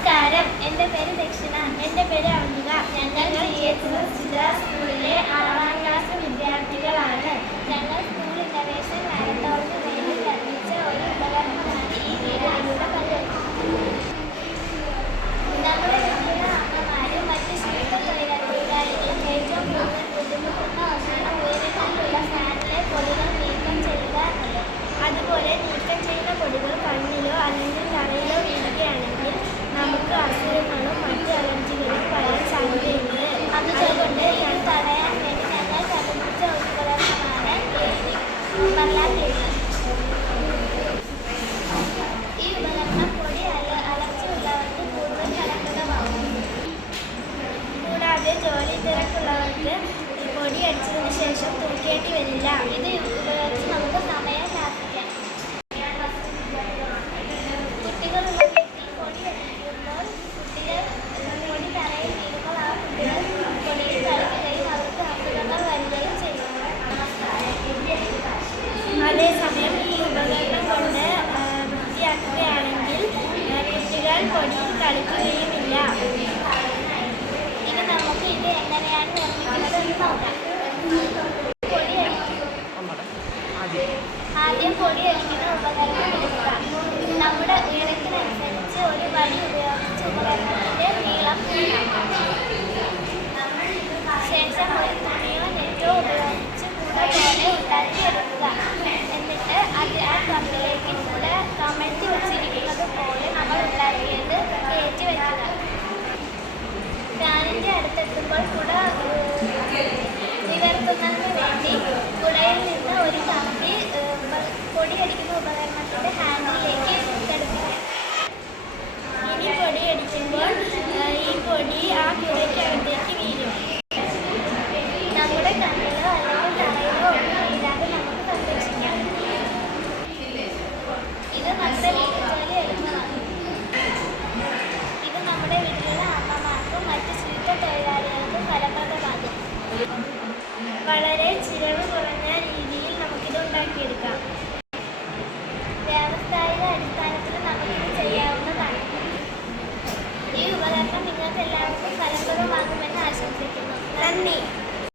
നമസ്കാരം, എൻ്റെ പേര് ദക്ഷിണ. എൻ്റെ പേര് അംബിക. ഞങ്ങൾ സ്കൂളിലെ 6ാം ക്ലാസ് വിദ്യാർത്ഥികളാണ്. ഞങ്ങൾ സ്കൂൾ ഇന്നവേഷൻ മാരത്തോണിന് വേണ്ടി നിർമ്മിച്ച ഒരു ഉപകരണമാണ് ഈ വീഡിയോയിലൂടെ പരിചയപ്പെടുത്തുന്നത്. നമ്മുടെ വീട്ടിലെ അമ്മമാരും മറ്റ് തൊഴിലാളികളും ഏറ്റവും കൂടുതൽ ബുദ്ധിമുട്ടുന്ന ഒന്നാണ് ഉയരത്തിലുള്ള ഫാനിലെ പൊടികൾ നീക്കം ചെയ്യുക എന്നത്. അതുപോലെ നീക്കം ചെയ്യുന്ന പൊടികൾ കണ്ണിലോ അല്ലെങ്കിൽ തറയിലോ വീഴുകയാണെങ്കിൽ നമുക്ക് അസുഖങ്ങളും മറ്റ് അലർജികളും വരാൻ സാധ്യതയുണ്ട്. അതുകൊണ്ട് ഇത് തടയാൻ വേണ്ടി ഞങ്ങൾ കണ്ടുപിടിച്ച ഒരു ഉപകരണമാണ് ഓവർലാപ്പ് ക്ലീനർ. ഈ ഉപകരണം പൊടി അലർജിയുള്ളവർക്ക് കൂടുതൽ ഫലപ്രദമാകും. കൂടാതെ ജോലി തിരക്കുള്ളവർക്ക് പൊടി അടിച്ചതിന് ശേഷം തൂക്കേണ്ടി വരില്ല. ഇത് ഉപയോഗിച്ച് നമുക്ക് സമയം ലാഭിക്കാം. കുട്ടികളുള്ള വീട്ടിൽ പൊടി അടിക്കുമ്പോൾ പൊടി തറയിൽ വീഴുമ്പോൾ ആ കുട്ടികൾ പൊടിയിൽ കളിക്കുകയും അവർക്ക് അസുഖങ്ങൾ വരികയും ചെയ്യും. അതേസമയം ഈ ഉപകരണം കൊണ്ട് വൃത്തിയാക്കുകയാണെങ്കിൽ കുട്ടികൾ പൊടിയിൽ കളിക്കുകയുമില്ല. ഇനി നമുക്ക് ഇത് എങ്ങനെയാണ് നിർമ്മിക്കുന്നത് എന്ന് നോക്കാം. ആദ്യം പൊടി അടിക്കുന്ന ഉപകരണം എടുക്കുക. നമ്മുടെ ഉയരത്തിനനുസരിച്ച് ഒരു വടി ഉപയോഗിച്ച് ഉപകരണത്തിന്റെ നീളം ശേഷം ഒരു തുണിയോ നെറ്റോ ഉപയോഗിച്ച് കൂട പോലെ ഉണ്ടാക്കിയെടുക്കുക. എന്നിട്ട് ആ കമ്പിലേക്ക് കൂട കമഴ്ത്തി വച്ചിരിക്കുന്നത് പോലെ നമ്മൾ ഉണ്ടാക്കിയത് കയറ്റി വയ്ക്കുക. ഫാനിന്റെ അടുത്തെത്തുമ്പോൾ കുട നിവർത്തുന്നതിന് വേണ്ടി കുടയിൽ നിന്ന് ഒരു കമ്പി പൊടിയടിക്കുന്ന ഉപകരണത്തിന്റെ ഹാൻഡിലേക്ക് എടുക്കുക. ഇനി പൊടിയടിക്കുമ്പോൾ ഈ പൊടി ആ കുടയ്ക്കകത്തേക്ക് വീഴും. നമ്മുടെ കണ്ണിലോ അല്ലെങ്കിൽ തറയിലോ ഒന്നും വീഴാതെ നമുക്ക് സംരക്ഷിക്കാം. ഇത് നമ്മുടെ വീട്ടുജോലി എളുപ്പമാണ്. ഇത് നമ്മുടെ വീട്ടിലുള്ള അമ്മമാർക്കും മറ്റ് തൊഴിലാളികൾക്കും ഫലപ്രദമാകും. വളരെ ചിലവ് കുറഞ്ഞ രീതിയിൽ നമുക്കിത് ഉണ്ടാക്കിയെടുക്കാം.